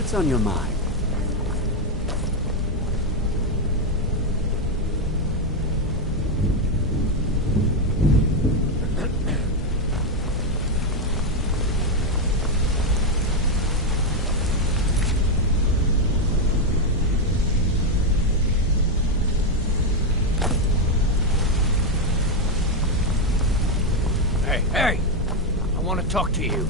What's on your mind? Hey! I want to talk to you.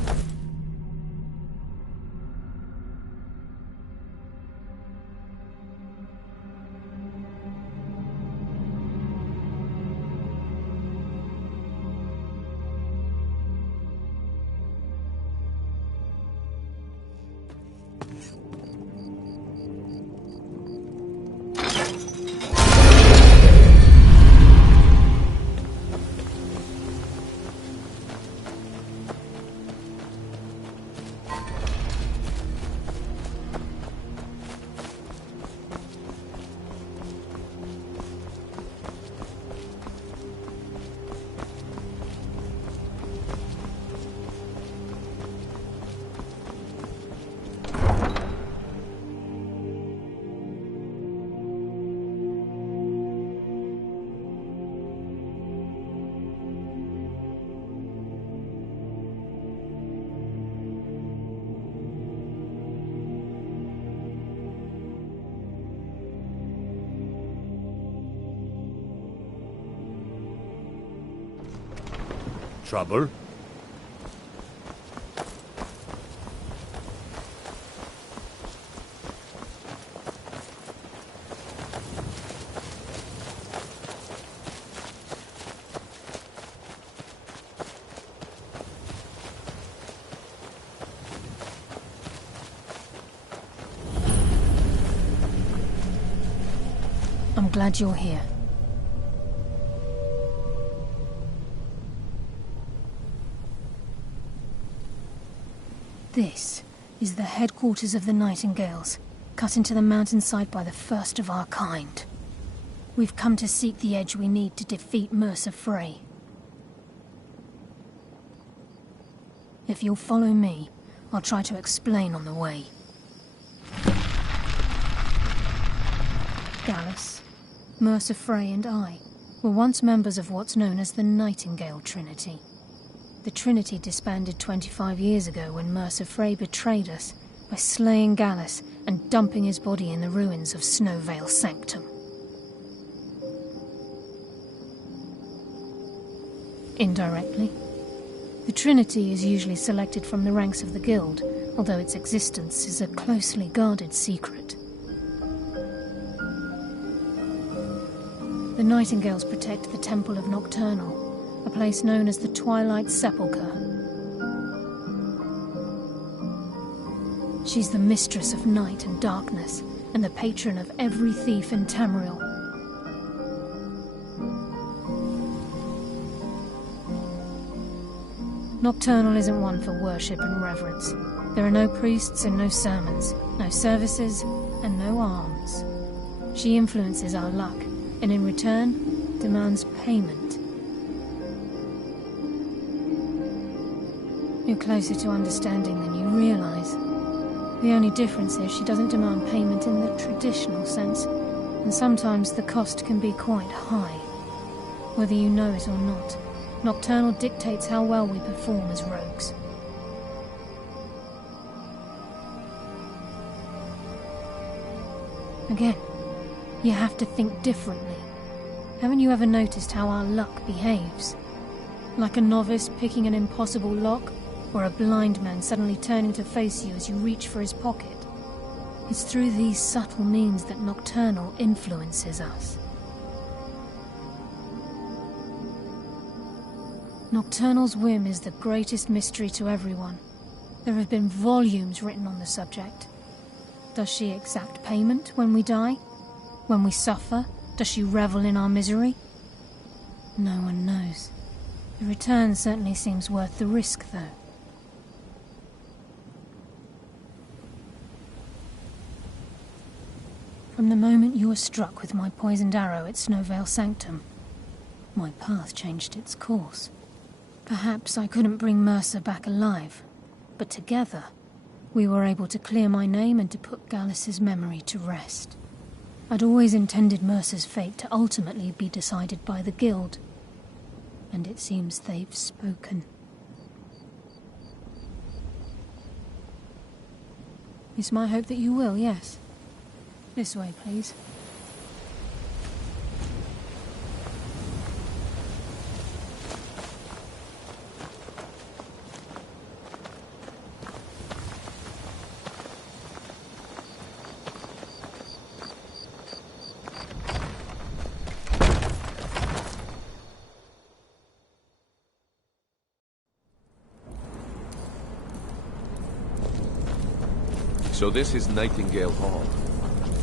Trouble? I'm glad you're here. This is the headquarters of the Nightingales, cut into the mountainside by the first of our kind. We've come to seek the edge we need to defeat Mercer Frey. If you'll follow me, I'll try to explain on the way. Gallus, Mercer Frey and I were once members of what's known as the Nightingale Trinity. The Trinity disbanded 25 years ago when Mercer Frey betrayed us by slaying Gallus and dumping his body in the ruins of Snowvale Sanctum. Indirectly, the Trinity is usually selected from the ranks of the Guild, although its existence is a closely guarded secret. The Nightingales protect the Temple of Nocturnal, a place known as the Twilight Sepulchre. She's the mistress of night and darkness, and the patron of every thief in Tamriel. Nocturnal isn't one for worship and reverence. There are no priests and no sermons, no services, and no alms. She influences our luck, and in return, demands payment. You're closer to understanding than you realize. The only difference is she doesn't demand payment in the traditional sense, and sometimes the cost can be quite high. Whether you know it or not, Nocturnal dictates how well we perform as rogues. Again, you have to think differently. Haven't you ever noticed how our luck behaves? Like a novice picking an impossible lock, or a blind man suddenly turning to face you as you reach for his pocket. It's through these subtle means that Nocturnal influences us. Nocturnal's whim is the greatest mystery to everyone. There have been volumes written on the subject. Does she exact payment when we die? When we suffer, does she revel in our misery? No one knows. The return certainly seems worth the risk, though. From the moment you were struck with my poisoned arrow at Snowvale Sanctum, my path changed its course. Perhaps I couldn't bring Mercer back alive, but together, We were able to clear my name and to put Gallus's memory to rest. I'd always intended Mercer's fate to ultimately be decided by the Guild, and it seems they've spoken. It's my hope that you will, yes. This way, please. So this is Nightingale Hall.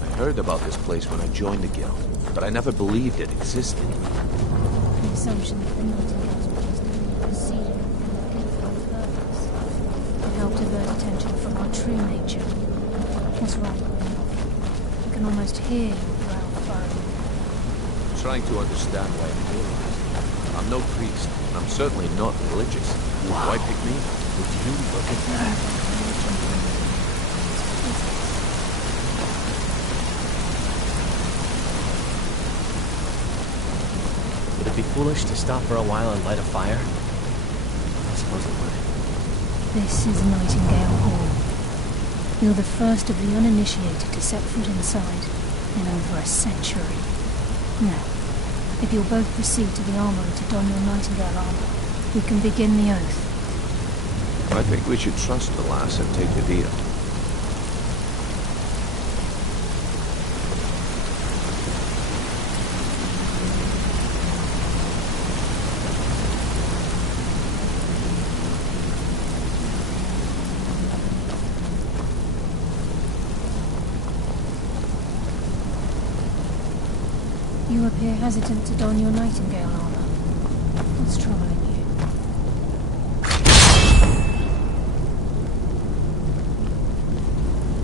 I heard about this place when I joined the Guild, but I never believed it existed. The assumption that the Nightingales were just proceeding from the Guild's purpose. It helped divert attention from our true nature. What's wrong? I can almost hear your brow furrowing. I'm trying to understand why I'm here. I'm no priest, and I'm certainly not religious. Wow. Why pick me? Would you look at that? Would it be foolish to stop for a while and light a fire? I suppose it would. This is Nightingale Hall. You're the first of the uninitiated to set foot inside in over a century. Now, if you'll both proceed to the armory to don your Nightingale armor, we can begin the oath. I think we should trust the lass and take the deal. You appear hesitant to don your Nightingale armor. What's troubling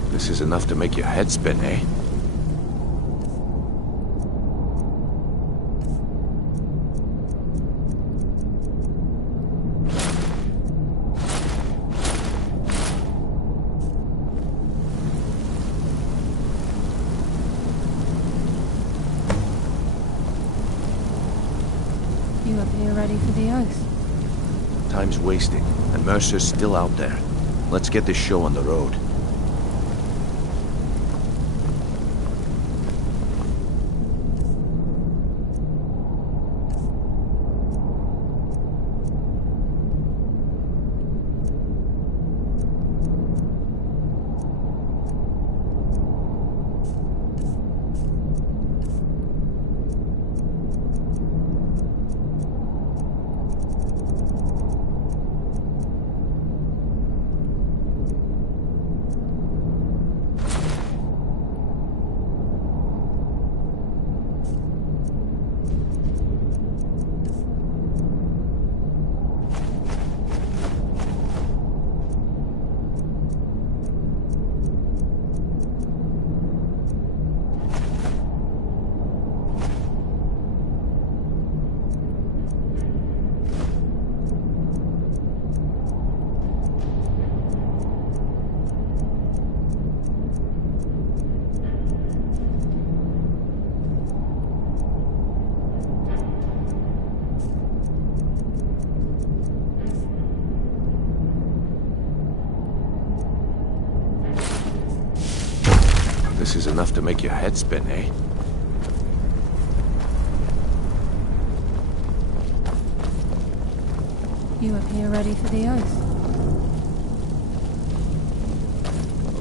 you? This is enough to make your head spin, eh? You appear ready for the oath. Time's wasting, and Mercer's still out there. Let's get this show on the road. This is enough to make your head spin, eh? You appear ready for the oath.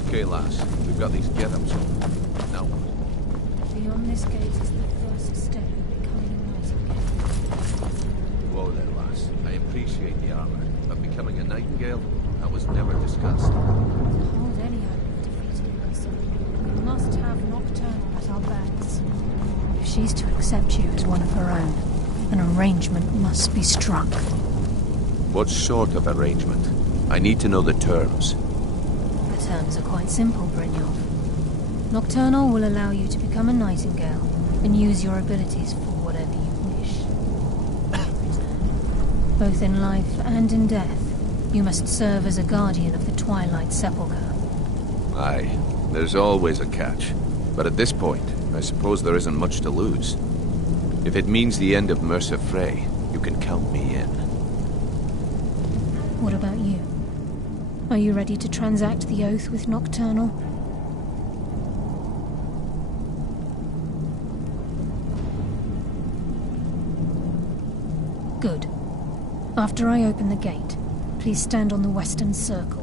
Okay, lass. We've got these get-ups on. Now what? Beyond this gate is the first step in becoming a Nightingale. Whoa there, lass. I appreciate the armor, but becoming a Nightingale? That was never discussed. To hold any hope of defeating Mercer, we must have Nocturnal at our backs. If she's to accept you as one of her own, an arrangement must be struck. What sort of arrangement? I need to know the terms. The terms are quite simple, Brynjolf. Nocturnal will allow you to become a Nightingale and use your abilities for whatever you wish. Both in life and in death, you must serve as a guardian of the Twilight Sepulchre. Aye, there's always a catch. But at this point, I suppose there isn't much to lose. If it means the end of Mercer Frey, you can count me in. What about you? Are you ready to transact the oath with Nocturnal? Good. After I open the gate, please stand on the western circle.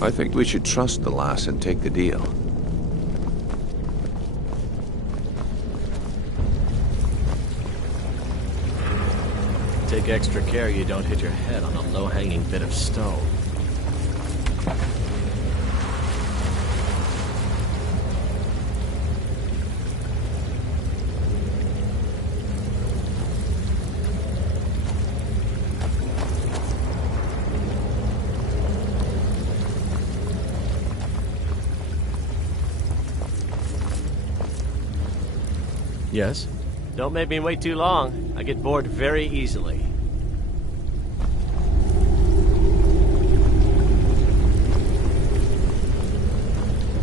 I think we should trust the lass and take the deal. Take extra care you don't hit your head on a low-hanging bit of stone. Yes? Don't make me wait too long. I get bored very easily.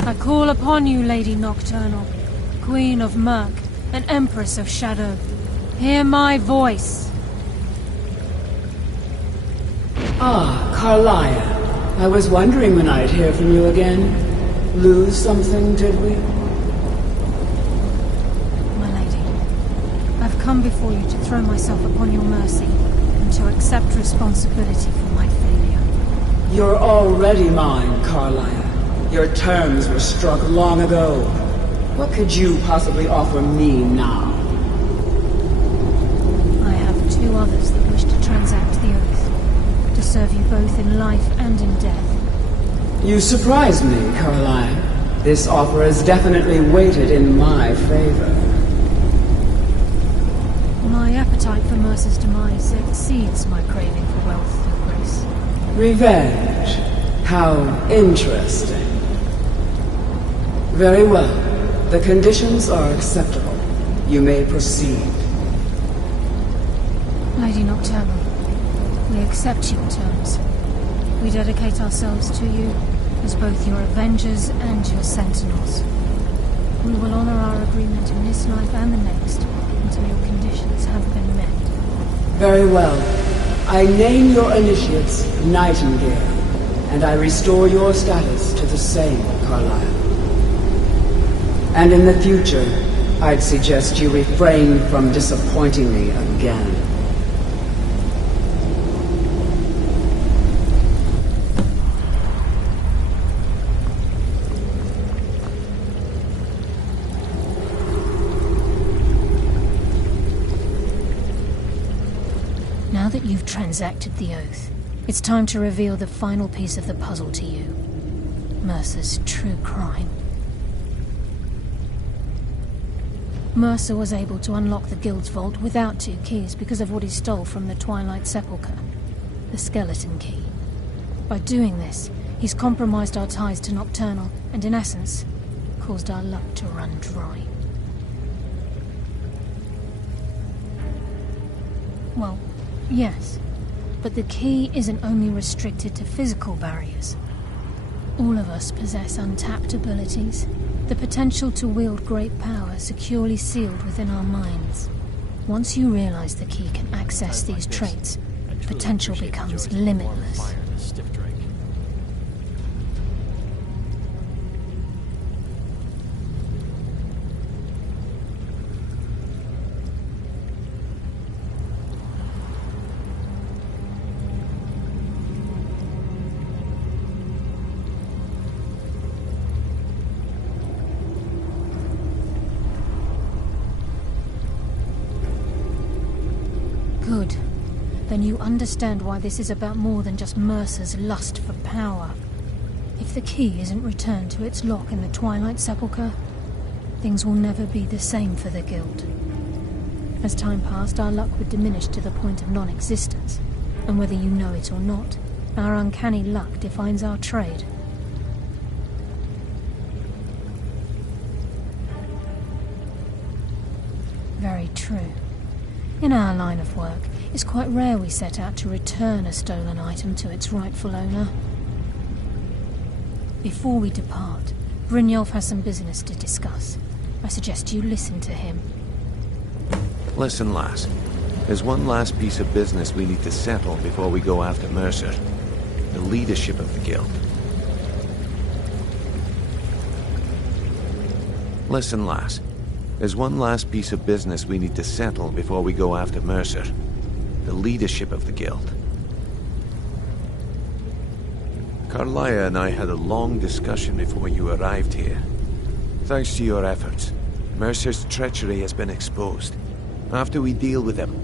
I call upon you, Lady Nocturnal, Queen of Murk, and Empress of Shadow. Hear my voice. Ah, Carlia. I was wondering when I'd hear from you again. Lose something, did we? I've come before you to throw myself upon your mercy and to accept responsibility for my failure. You're already mine, Carlia. Your terms were struck long ago. What could you possibly offer me now? I have two others that wish to transact the oath, to serve you both in life and in death. You surprise me, Carlia. This offer is definitely weighted in my favor. My appetite for Mercer's demise exceeds my craving for wealth and grace. Revenge. How interesting. Very well. The conditions are acceptable. You may proceed. Lady Nocturnal, we accept your terms. We dedicate ourselves to you as both your avengers and your sentinels. We will honor our agreement in this life and the next, until your conditions have been met. Very well. I name your initiates Nightingale, and I restore your status to the same, Carlisle. And in the future, I'd suggest you refrain from disappointing me again. Now that you've transacted the oath, it's time to reveal the final piece of the puzzle to you. Mercer's true crime. Mercer was able to unlock the Guild's vault without 2 keys because of what he stole from the Twilight Sepulchre, the skeleton key. By doing this, he's compromised our ties to Nocturnal and, in essence, caused our luck to run dry. Well, yes, but the key isn't only restricted to physical barriers. All of us possess untapped abilities, the potential to wield great power securely sealed within our minds. Once you realize the key can access these traits, potential becomes limitless. Good. Then you understand why this is about more than just Mercer's lust for power. If the key isn't returned to its lock in the Twilight Sepulchre, things will never be the same for the Guild. As time passed, our luck would diminish to the point of non-existence. And whether you know it or not, our uncanny luck defines our trade. Very true. In our line of work, it's quite rare we set out to return a stolen item to its rightful owner. Before we depart, Brynjolf has some business to discuss. I suggest you listen to him. Listen, lass. There's one last piece of business we need to settle before we go after Mercer. The leadership of the guild. Listen, lass. There's one last piece of business we need to settle before we go after Mercer. The leadership of the guild. Carlia and I had a long discussion before you arrived here. Thanks to your efforts, Mercer's treachery has been exposed. After we deal with him,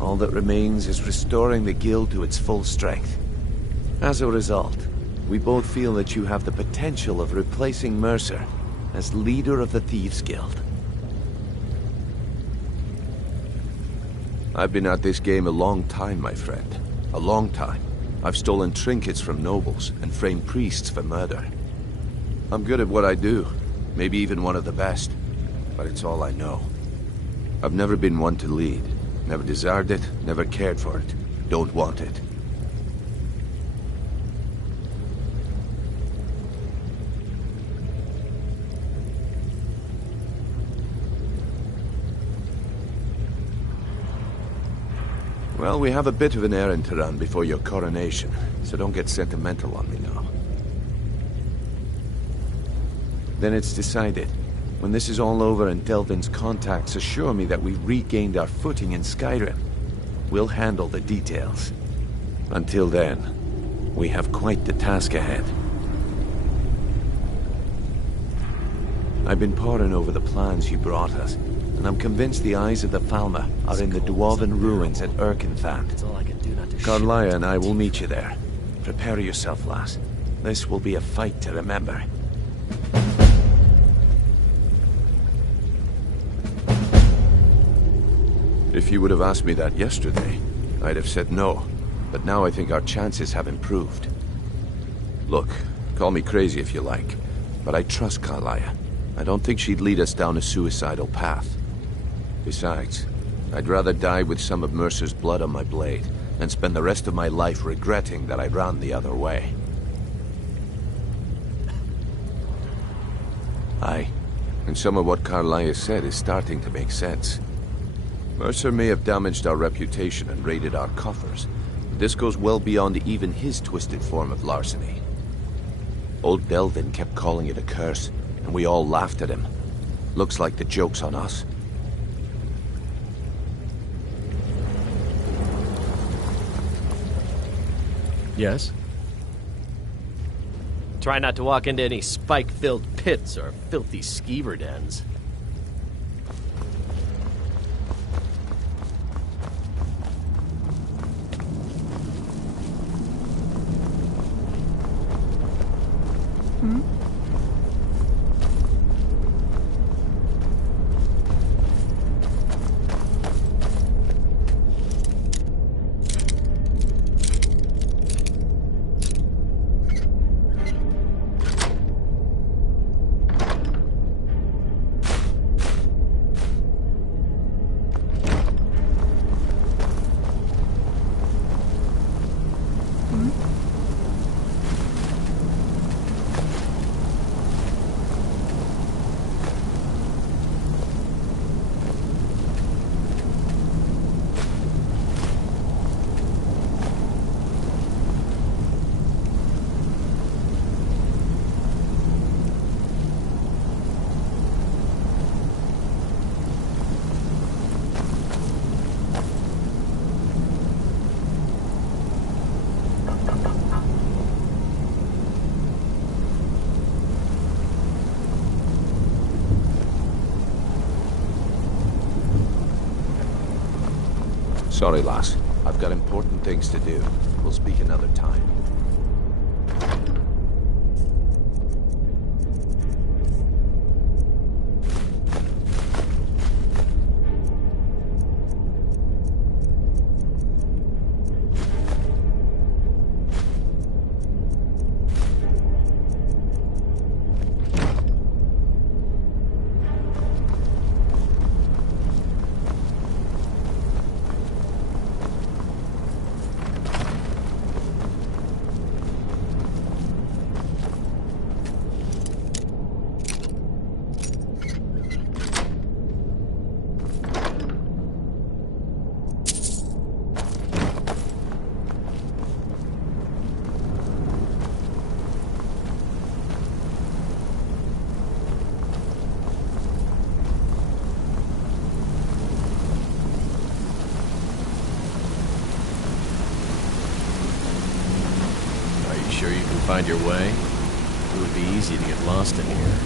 all that remains is restoring the guild to its full strength. As a result, we both feel that you have the potential of replacing Mercer as leader of the Thieves' Guild. I've been at this game a long time, my friend. A long time. I've stolen trinkets from nobles and framed priests for murder. I'm good at what I do, maybe even one of the best, but it's all I know. I've never been one to lead. Never desired it, never cared for it. Don't want it. Well, we have a bit of an errand to run before your coronation, so don't get sentimental on me now. Then it's decided. When this is all over and Delvin's contacts assure me that we've regained our footing in Skyrim, we'll handle the details. Until then, we have quite the task ahead. I've been poring over the plans you brought us, and I'm convinced the eyes of the Falmer are in the dwarven ruins at Erkenthand. That's all I can do not to Carlia and I will meet you there. Prepare yourself, lass. This will be a fight to remember. If you would have asked me that yesterday, I'd have said no. But now I think our chances have improved. Look, call me crazy if you like, but I trust Carlia. I don't think she'd lead us down a suicidal path. Besides, I'd rather die with some of Mercer's blood on my blade than spend the rest of my life regretting that I ran the other way. Aye, and some of what Carlia said is starting to make sense. Mercer may have damaged our reputation and raided our coffers, but this goes well beyond even his twisted form of larceny. Old Delvin kept calling it a curse, and we all laughed at him. Looks like the joke's on us. Yes? Try not to walk into any spike-filled pits or filthy skeever dens. Sorry, lass. I've got important things to do. We'll speak another time. find your way? It would be easy to get lost in here.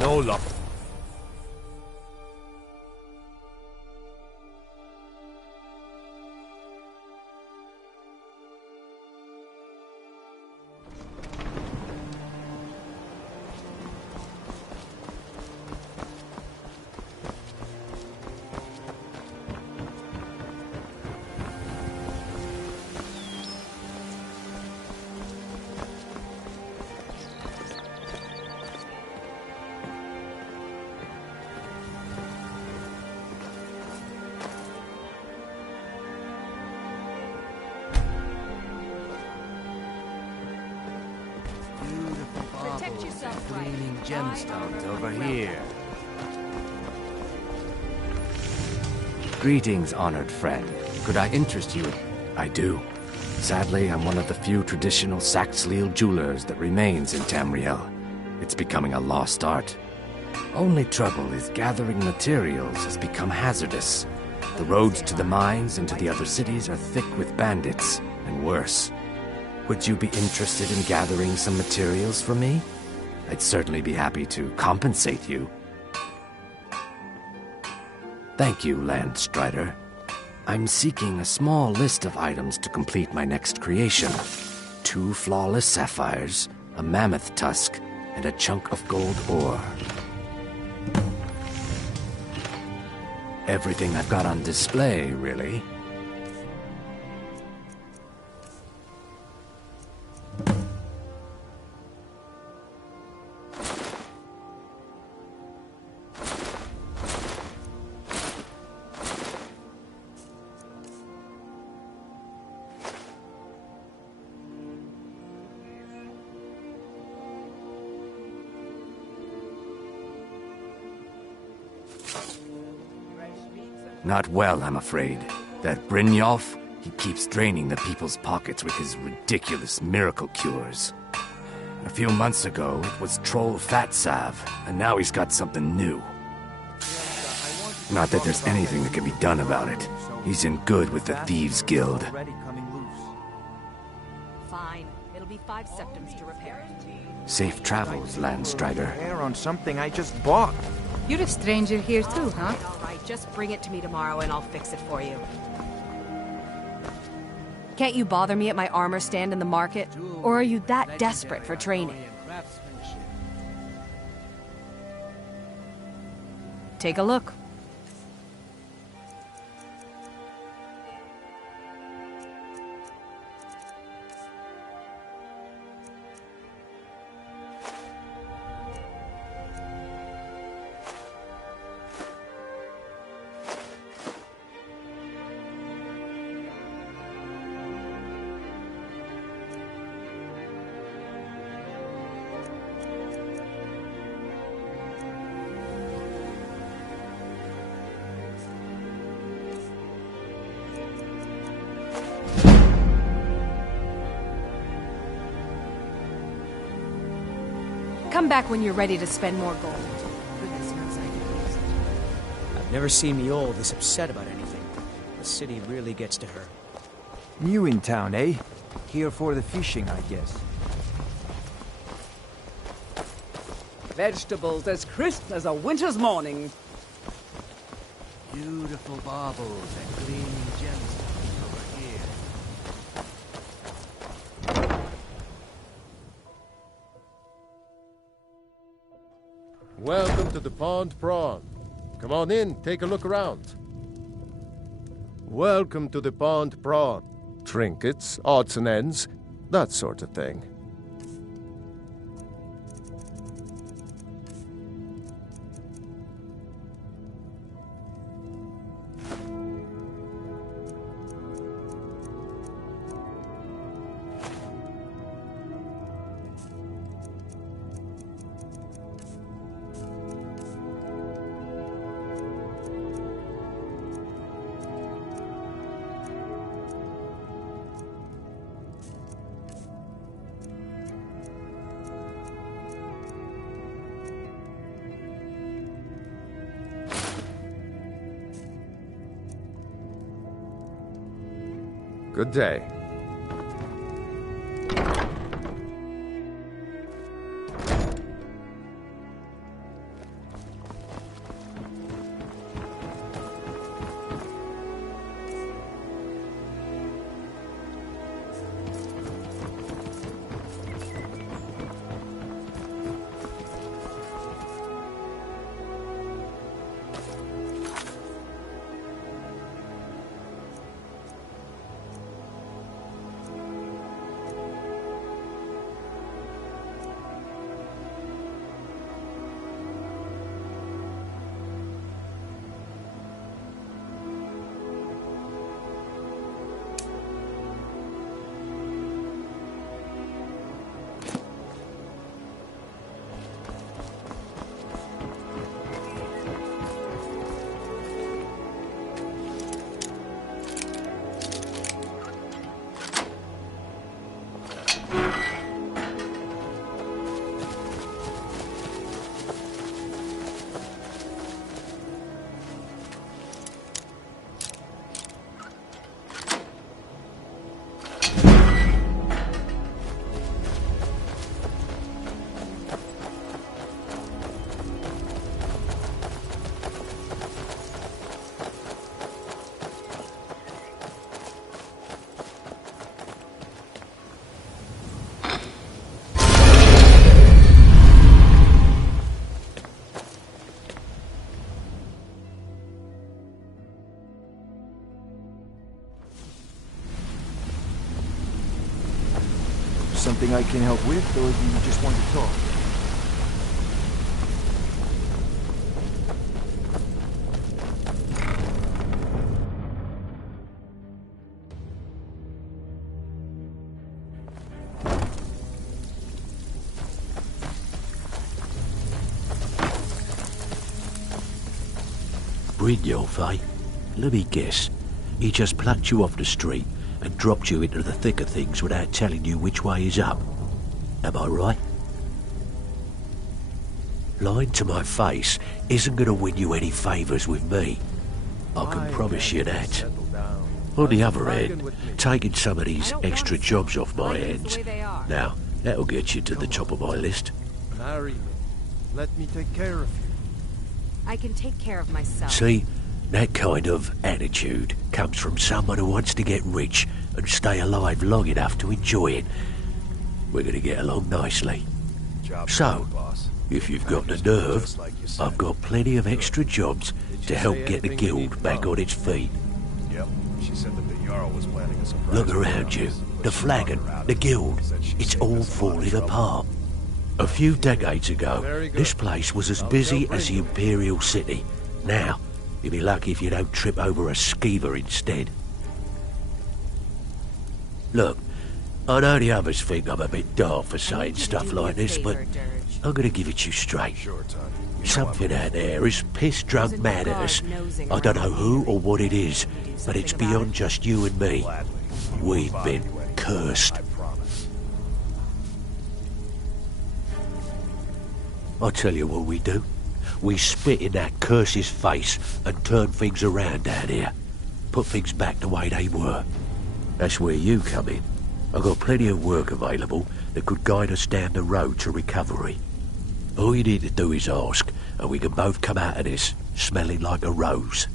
No luck. Protect yourself, right? Gleaming gemstones over here. Greetings, honored friend. Could I interest you? I do. Sadly, I'm one of the few traditional Saxhleel jewelers that remains in Tamriel. It's becoming a lost art. Only trouble is gathering materials has become hazardous. The roads to the mines and to the other cities are thick with bandits, and worse. Would you be interested in gathering some materials for me? I'd certainly be happy to compensate you. Thank you, Landstrider. I'm seeking a small list of items to complete my next creation. 2 flawless sapphires, a mammoth tusk, and a chunk of gold ore. Everything I've got on display, really. Not well, I'm afraid. That Brynjolf, he keeps draining the people's pockets with his ridiculous miracle cures. A few months ago, it was Troll Fat Salve, and now he's got something new. Not that there's anything that can be done about it. He's in good with the Thieves' Guild. Fine. It'll be 5 septums to repair it. Safe travels, Landstrider. Hair on something I just bought. You're a stranger here too, huh? All right, just bring it to me tomorrow and I'll fix it for you. Can't you bother me at my armor stand in the market? Or are you that desperate for training? Take a look. Come back when you're ready to spend more gold. Goodness knows I could use it. I've never seen Miol this upset about anything. The city really gets to her. New in town, eh? Here for the fishing, I guess. Vegetables as crisp as a winter's morning. Beautiful baubles and gleaming gemstones over here. Welcome to the Pond Prawn. Come on in, take a look around. Welcome to the Pond Prawn. Trinkets, odds and ends, that sort of thing. Good day. Something I can help with, or do you just want to talk? Brynjolf, eh? Let me guess. He just plucked you off the street and dropped you into the thick of things without telling you which way is up. Am I right? Lying to my face isn't going to win you any favours with me. I can promise you that. On the other hand, taking some of these extra jobs off my hands, now, that'll get you to the top of my list. Marry me. Let me take care of you. I can take care of myself. See? That kind of attitude comes from someone who wants to get rich and stay alive long enough to enjoy it. We're going to get along nicely. So, if you've got the nerve, I've got plenty of extra jobs to help get the guild back on its feet. Yep, she said that the Jarl was planning a surprise. Look around you. The flagon, the guild, it's all falling apart. A few decades ago, this place was as busy as the Imperial City. Now, you'll be lucky if you don't trip over a skeever instead. Look, I know the others think I'm a bit daft for saying stuff like this, but I'm gonna give it to you straight. Something out there is piss-drunk mad at us. I don't know who or what it is, but it's beyond just you and me. We've been cursed. I'll tell you what we do. We spit in that curse's face and turn things around down here. Put things back the way they were. That's where you come in. I've got plenty of work available that could guide us down the road to recovery. All you need to do is ask, and we can both come out of this smelling like a rose.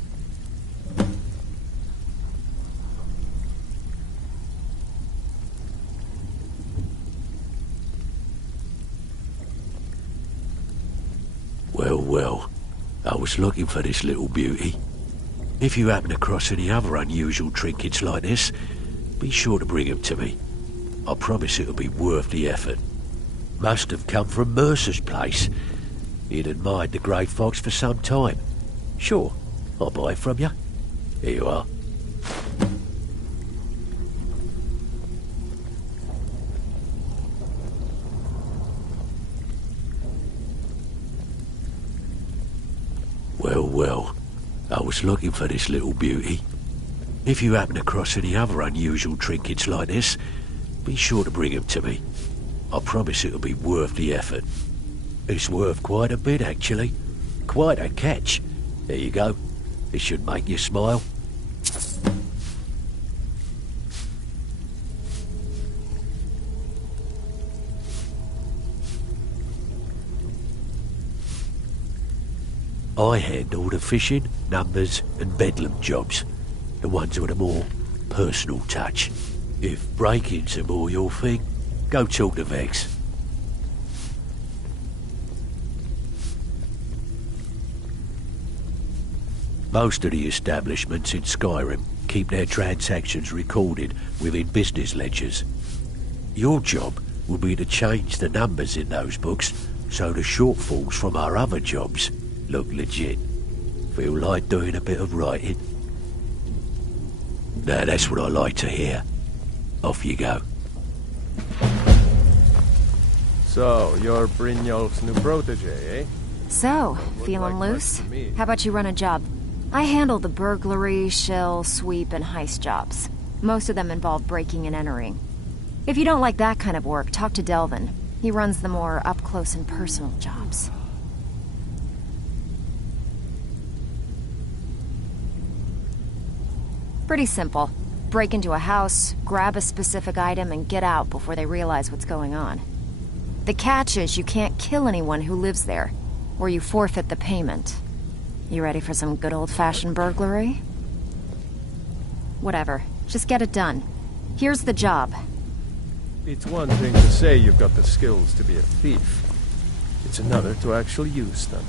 Well, well, I was looking for this little beauty. If you happen across any other unusual trinkets like this, be sure to bring them to me. I promise it'll be worth the effort. Must have come from Mercer's place. He'd admired the grey fox for some time. Sure, I'll buy it from you. Here you are. Well, well, I was looking for this little beauty. If you happen across any other unusual trinkets like this, be sure to bring them to me. I promise it'll be worth the effort. It's worth quite a bit, actually. Quite a catch. There you go. It should make you smile. I handle the fishing, numbers and bedlam jobs. The ones with a more personal touch. If break-ins are more your thing, go talk to Vex. Most of the establishments in Skyrim keep their transactions recorded within business ledgers. Your job will be to change the numbers in those books so the shortfalls from our other jobs look legit. Feel like doing a bit of writing? Now that's what I like to hear. Off you go. So, you're Brynjolf's new protege, eh? So, feeling like loose? much to me. How about you run a job? I handle the burglary, shell, sweep, and heist jobs. Most of them involve breaking and entering. If you don't like that kind of work, talk to Delvin. He runs the more up-close and personal jobs. Pretty simple. Break into a house, grab a specific item, and get out before they realize what's going on. The catch is you can't kill anyone who lives there, or you forfeit the payment. You ready for some good old-fashioned burglary? Whatever. Just get it done. Here's the job. It's one thing to say you've got the skills to be a thief. It's another to actually use them.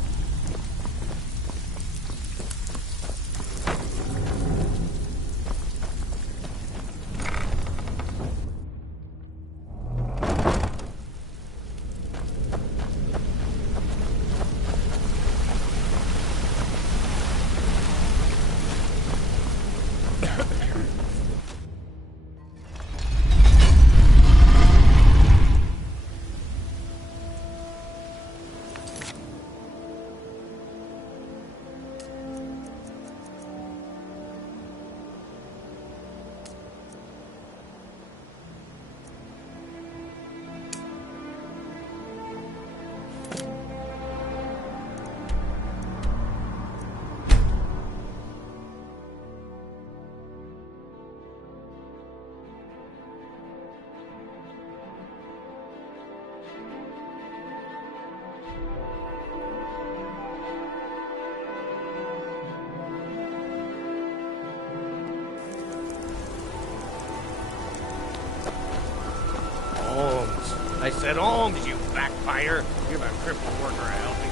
I said arms, you backfire. Give a crippled worker a helping.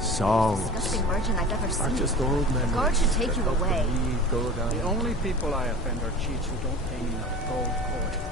Songs Disgusting merchant I've ever are seen. just old memories. guard should take that you help the away. bleed go down. The only people I offend are cheats who don't pay me enough gold coin.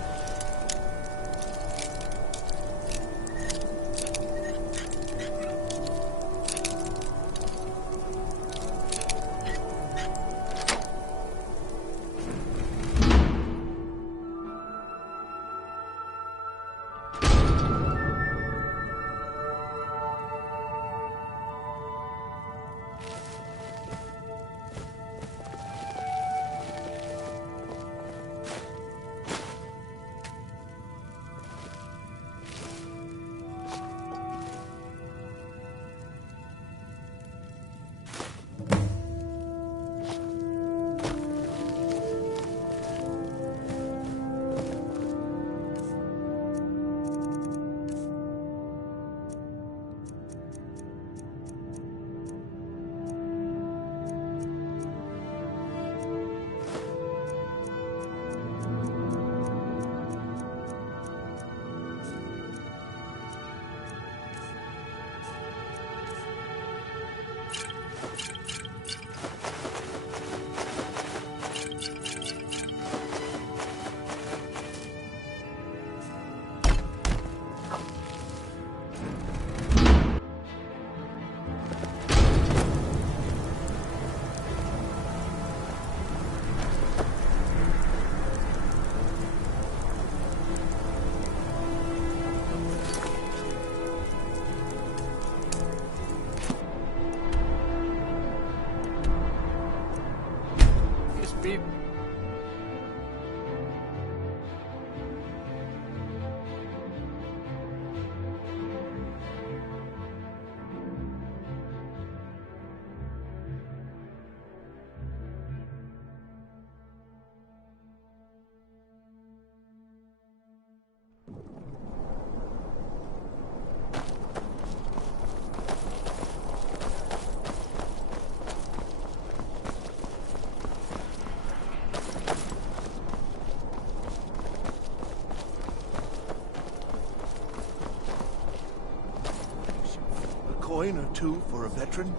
coin or two for a veteran?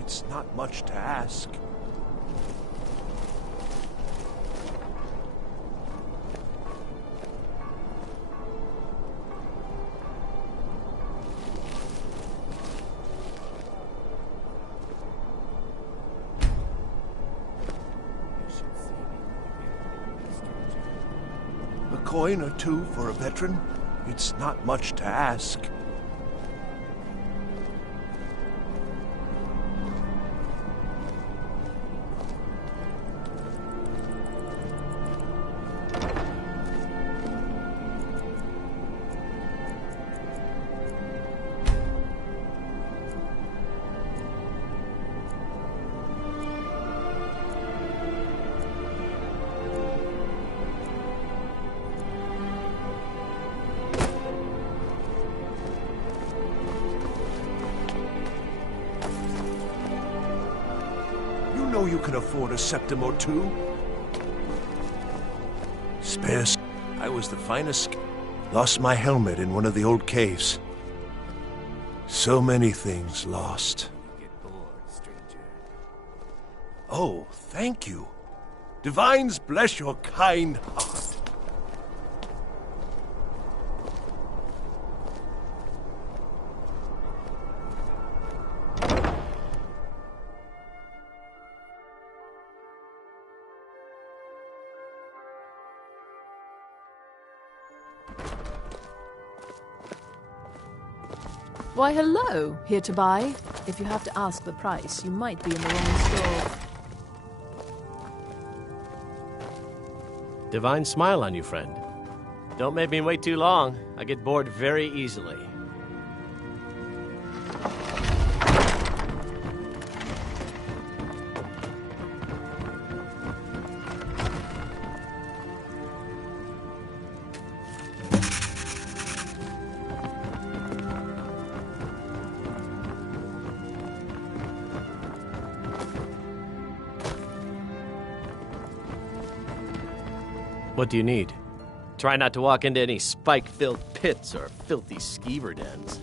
It's not much to ask. A coin or two for a veteran? It's not much to ask. You can afford a septim or two. Spares. I was the finest. Lost my helmet in one of the old caves. So many things lost. Oh, thank you. Divines bless your kind heart. Why, hello. Here to buy? If you have to ask the price, you might be in the wrong store. Divine smile on you, friend. Don't make me wait too long. I get bored very easily. What do you need? Try not to walk into any spike-filled pits or filthy skeever dens.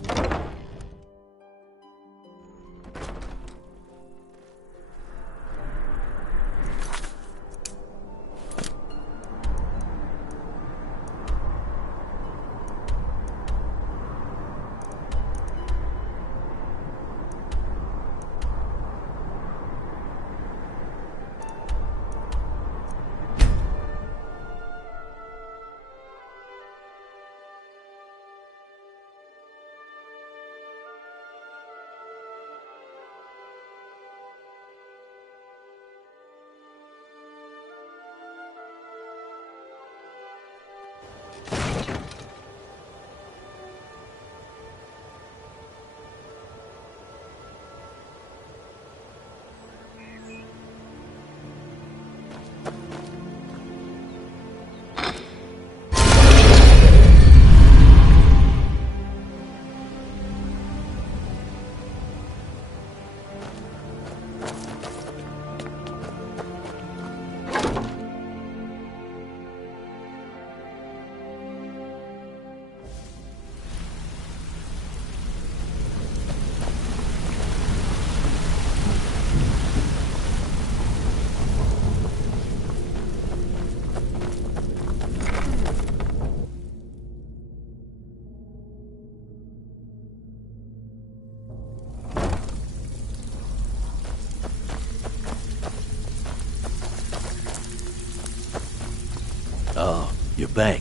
Ah, you're back.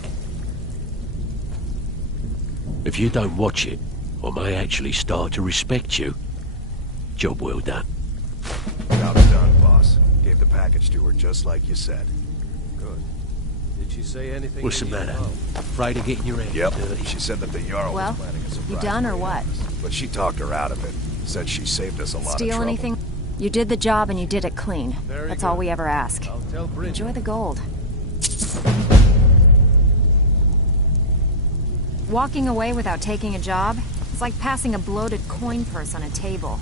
If you don't watch it, I may actually start to respect you. Job well done. Job done, boss. Gave the package to her just like you said. Good. Did she say anything? What's the matter? Afraid of getting your hands dirty? She said that the Jarl Well, was planning a surprise. you done or what? But she talked her out of it. Said she saved us a lot of Steal trouble. anything? You did the job and you did it clean. Very That's good. all we ever ask. I'll tell Bridget. Enjoy the gold. Walking away without taking a job? It's like passing a bloated coin purse on a table.